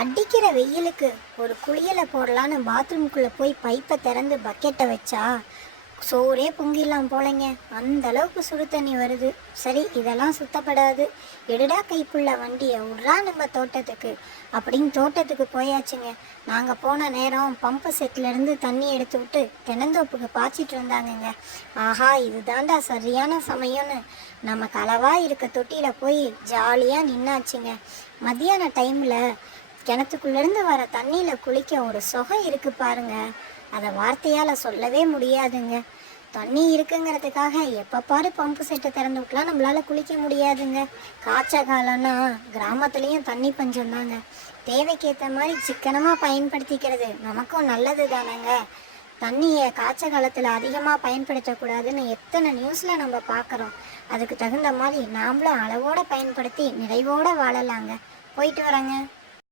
அடிக்கிற வெயிலுக்கு ஒரு குளியலை போடலான்னு பாத்ரூம்குள்ளே போய் பைப்பை திறந்து பக்கெட்டை வச்சா சோறே பொங்கிடலாம் போலங்க. அந்த அளவுக்கு சுடு தண்ணி வருது. சரி, இதெல்லாம் சுத்தப்படாது, எடுடா கைப்புள்ள வண்டியை விட்றா நம்ம தோட்டத்துக்கு அப்படின்னு தோட்டத்துக்கு போயாச்சுங்க. நாங்கள் போன நேரம் பம்பு செட்லேருந்து தண்ணி எடுத்து விட்டு தென்னந்தோப்புக்கு பாய்ச்சிட்டு இருந்தாங்கங்க. ஆஹா, இது தாண்டா சரியான சமயம்னு நம்ம களவாக இருக்க தொட்டியில் போய் ஜாலியாக நின்னாச்சுங்க. மத்தியான டைமில் கிணத்துக்குள்ளேருந்து வர தண்ணியில் குளிக்க ஒரு சுகம் இருக்குது பாருங்க. அதை வார்த்தையால் சொல்லவே முடியாதுங்க. தண்ணி இருக்குங்கிறதுக்காக எப்போ பாரு பம்பு செட்டை திறந்து விட்டுலாம் நம்மளால் குளிக்க முடியாதுங்க. காய்ச்ச காலம்னா கிராமத்துலேயும் தண்ணி பஞ்சம் தாங்க. தேவைக்கேற்ற மாதிரி சிக்கனமாக பயன்படுத்திக்கிறது நமக்கும் நல்லது தானேங்க. தண்ணியை காய்ச்ச காலத்தில் அதிகமாக பயன்படுத்தக்கூடாதுன்னு எத்தனை நியூஸில் நம்ம பார்க்குறோம். அதுக்கு தகுந்த மாதிரி நாமளும் அளவோடு பயன்படுத்தி நிறைவோடு வாழலாங்க. போயிட்டு வரேங்க.